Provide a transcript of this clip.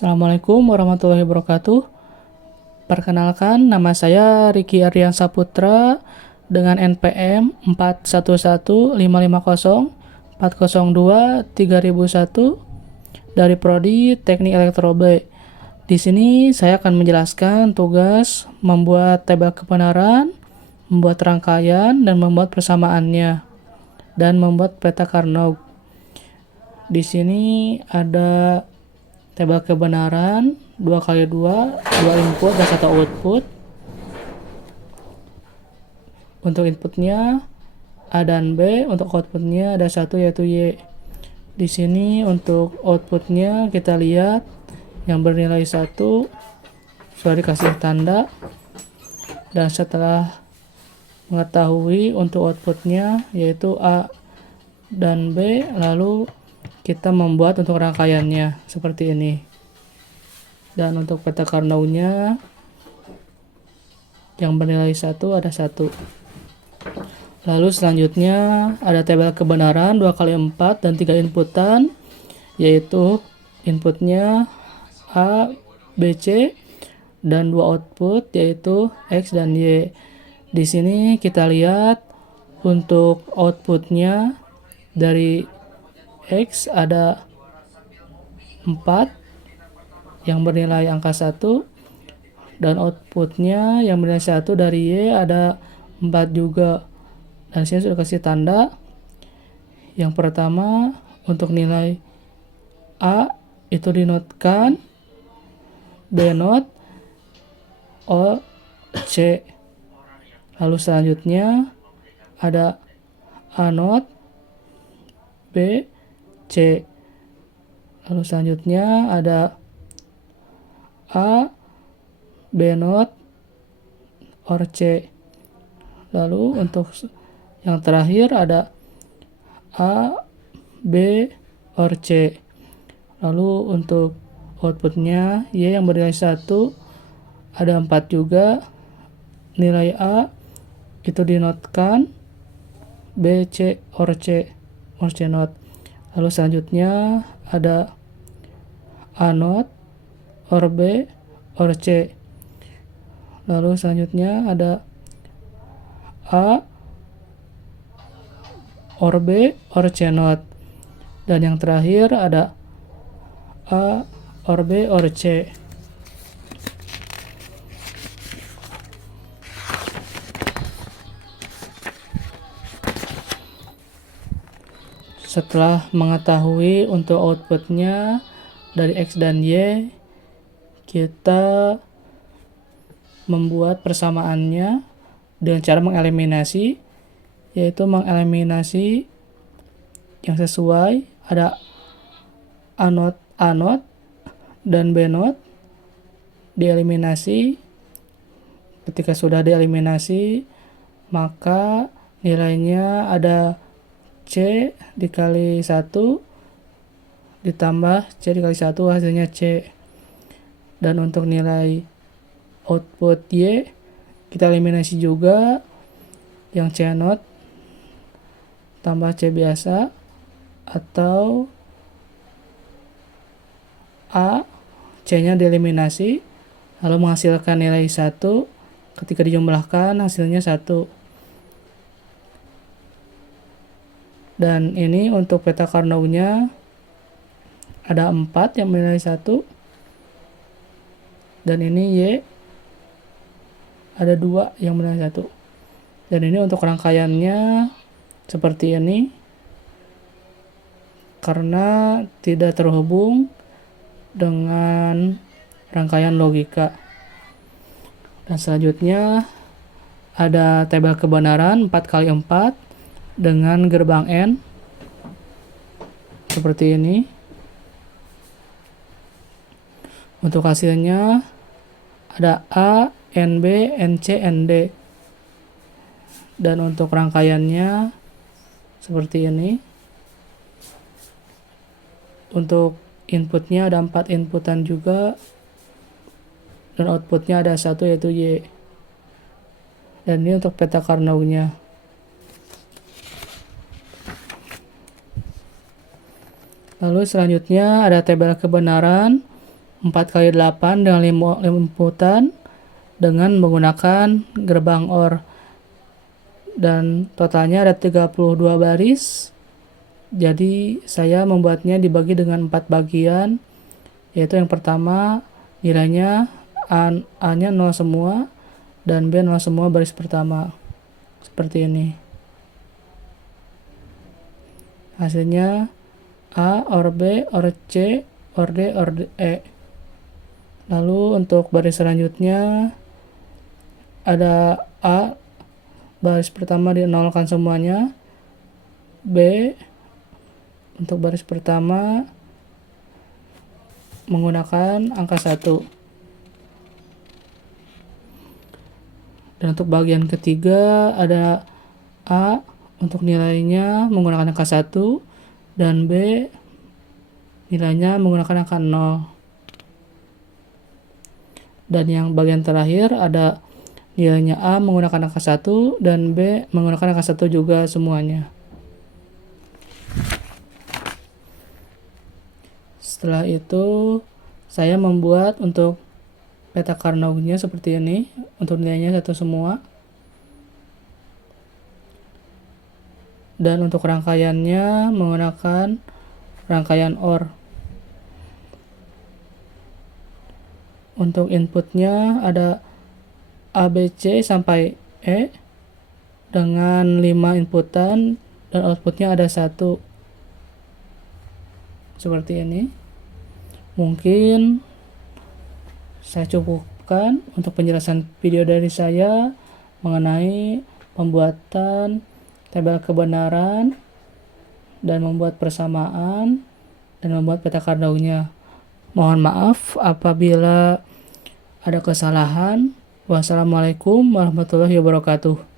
Assalamualaikum warahmatullahi wabarakatuh. Perkenalkan, nama saya Riki Ardian Saputra dengan NPM 41155040023001 dari Prodi Teknik Elektro B. Di sini saya akan menjelaskan tugas membuat tabel kebenaran, membuat rangkaian, dan membuat persamaannya, dan membuat peta Carnot. Di sini ada tabel kebenaran 2x2, 2 input dan 1 output. Untuk inputnya A dan B, untuk outputnya ada 1 yaitu Y. Di sini untuk outputnya kita lihat yang bernilai 1 sudah dikasih tanda, dan setelah mengetahui untuk outputnya yaitu A dan B, lalu kita membuat untuk rangkaiannya seperti ini. Dan untuk peta Carnot-nya yang bernilai 1 ada 1. Lalu selanjutnya ada tabel kebenaran 2x4 dan 3 inputan, yaitu inputnya A, B, C, dan 2 output yaitu X dan Y. Di sini kita lihat untuk outputnya dari X ada 4 yang bernilai angka 1, dan outputnya yang bernilai 1 dari Y ada 4 juga. Dan sini sudah kasih tanda. Yang pertama untuk nilai A itu dinotkan B not O C. Lalu selanjutnya ada A not B C. Lalu selanjutnya ada A B not or C. Lalu untuk yang terakhir ada A B or C. Lalu untuk outputnya Y yang bernilai 1 ada 4 juga. Nilai A itu dinotkan B C or C not. Lalu selanjutnya ada A not or B or C. Lalu selanjutnya ada A or B or C not. Dan yang terakhir ada A or B or C. Setelah mengetahui untuk outputnya dari X dan Y, kita membuat persamaannya dengan cara mengeliminasi, yaitu mengeliminasi yang sesuai. Ada A not dan B not dieliminasi. Ketika sudah dieliminasi, maka nilainya ada C dikali 1 ditambah C dikali 1 hasilnya C. Dan untuk nilai output Y kita eliminasi juga, yang C not tambah C biasa, atau A C nya dieliminasi lalu menghasilkan nilai 1. Ketika dijumlahkan hasilnya 1. Dan ini untuk peta Carnot-nya ada 4 yang bernilai 1, dan ini Y ada 2 yang bernilai 1. Dan ini untuk rangkaiannya seperti ini karena tidak terhubung dengan rangkaian logika. Dan selanjutnya ada tabel kebenaran 4x4 dengan gerbang N seperti ini. Untuk hasilnya ada A, NB, NC, ND. Dan untuk rangkaiannya seperti ini. Untuk inputnya ada 4 inputan juga, dan outputnya ada 1 yaitu Y. Dan ini untuk peta Carnot-nya. Lalu selanjutnya ada tabel kebenaran 4x8 dengan 5 inputan dengan menggunakan gerbang OR, dan totalnya ada 32 baris. Jadi saya membuatnya dibagi dengan 4 bagian, yaitu yang pertama nilainya A-nya 0 semua dan B 0 semua baris pertama, seperti ini. Hasilnya A OR B OR C OR D OR E. Lalu untuk baris selanjutnya ada A, baris pertama dinolkan semuanya. B, untuk baris pertama menggunakan angka 1. Dan untuk bagian ketiga ada A, untuk nilainya menggunakan angka 1, dan B nilainya menggunakan angka 0. Dan yang bagian terakhir ada nilainya A menggunakan angka 1 dan B menggunakan angka 1 juga semuanya. Setelah itu saya membuat untuk peta Carnot-nya seperti ini, untuk nilainya 1 semua. Dan untuk rangkaiannya menggunakan rangkaian OR. Untuk inputnya ada A, B, C sampai E dengan 5 inputan dan outputnya ada 1. Seperti ini. Mungkin saya cukupkan untuk penjelasan video dari saya mengenai pembuatan tabel kebenaran dan membuat persamaan dan membuat peta Carnot-nya. Mohon maaf apabila ada kesalahan. Wassalamualaikum warahmatullahi wabarakatuh.